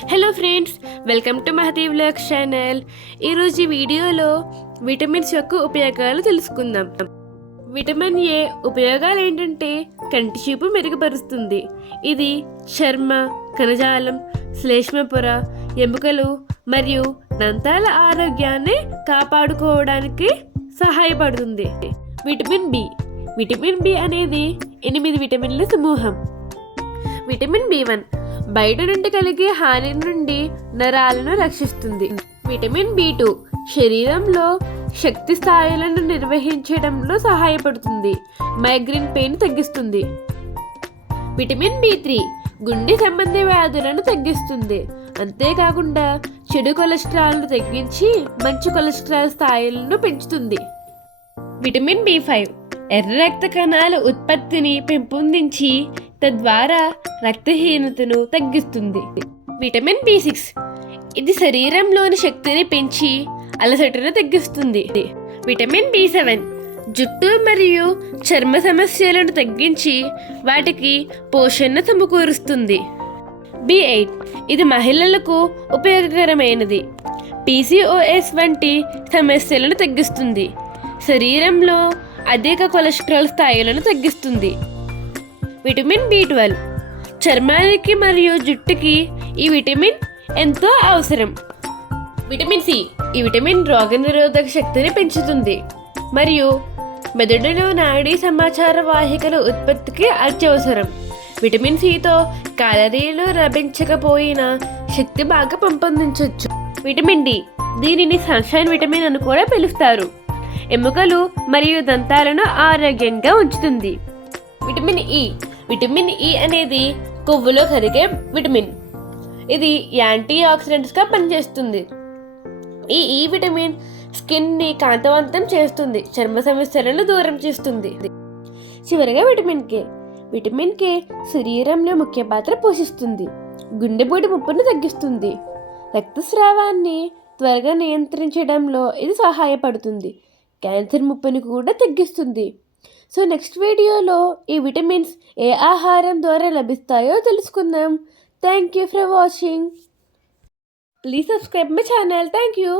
Hello friends, welcome to Mahathi vlogs channel. ఈరోజు ఈ వీడియోలో విటమిన్స్ యొక్క ఉపయోగాలు తెలుసుకుందాం. విటమిన్ ఏ ఉపయోగాలు ఏంటంటే కంటి చూపు మెరుగుపరుస్తుంది. ఇది చర్మ, కణజాలం, శ్లేష్మ పొర, ఎముకలు మరియు దంతాల ఆరోగ్యాన్ని కాపాడుకోవడానికి సహాయపడుతుంది. విటమిన్ బి అనేది 8 విటమిన్ల సమూహం. విటమిన్ బి1 బయట నుండి కలిగే హాని నుండి నరాలను రక్షిస్తుంది. విటమిన్ బి2 శరీరంలో శక్తి స్థాయిలను నిర్వహించడంలో సహాయపడుతుంది. మైగ్రేన్ పెయిన్ తగ్గిస్తుంది. విటమిన్ బి3 గుండె సంబంధి వ్యాధులను తగ్గిస్తుంది. అంతేకాకుండా చెడు కొలెస్ట్రాల్ను తగ్గించి మంచి కొలెస్ట్రాల్ స్థాయిలను పెంచుతుంది. విటమిన్ బి5 ఎర్ర రక్త కణాల ఉత్పత్తిని పెంపొందించి తద్వారా రక్తహీనతను తగ్గిస్తుంది. విటమిన్ బి6 ఇది శరీరంలోని శక్తిని పెంచి అలసటను తగ్గిస్తుంది. విటమిన్ బి7 జుట్టు మరియు చర్మ సమస్యలను తగ్గించి వాటికి పోషణ సమకూరుస్తుంది. బి8 ఇది మహిళలకు ఉపయోగకరమైనది. పీసీఓఎస్ వంటి సమస్యలను తగ్గిస్తుంది. శరీరంలో అధిక కొలెస్ట్రాల్ స్థాయిలను తగ్గిస్తుంది. విటమిన్ బి12 చర్మానికి మరియు జుట్టుకి ఈ విటమిన్ ఎంతో అవసరం. విటమిన్ సి ఈ విటమిన్ రోగనిరోధక శక్తిని పెంచుతుంది మరియు మెదడులో నాడీ సమాచార వాహికల ఉత్పత్తికి అత్యవసరం. విటమిన్ సితో క్యాలరీలు లభించకపోయినా శక్తి బాగా పెంపొందించవచ్చు. విటమిన్ డి దీనిని సన్షైన్ విటమిన్ అని కూడా పిలుస్తారు. ఎముకలు మరియు దంతాలను ఆరోగ్యంగా ఉంచుతుంది. విటమిన్ ఇ అనేది కొవ్వులో కరిగే విటమిన్. ఇది యాంటీ ఆక్సిడెంట్స్గా పనిచేస్తుంది. ఈ విటమిన్ స్కిన్ని కాంతివంతం చేస్తుంది, చర్మ సమస్యలను దూరం చేస్తుంది. చివరగా విటమిన్ కే శరీరంలో ముఖ్య పాత్ర పోషిస్తుంది. గుండెపోటు ముప్పును తగ్గిస్తుంది. రక్తస్రావాన్ని త్వరగా నియంత్రించడంలో ఇది సహాయపడుతుంది. క్యాన్సర్ ముప్పుని కూడా తగ్గిస్తుంది. సో నెక్స్ట్ వీడియోలో ఈ విటమిన్స్ ఏ ఆహారం ద్వారా లభిస్తాయో తెలుసుకుందాం. Thank you for watching. Please subscribe my channel. Thank you.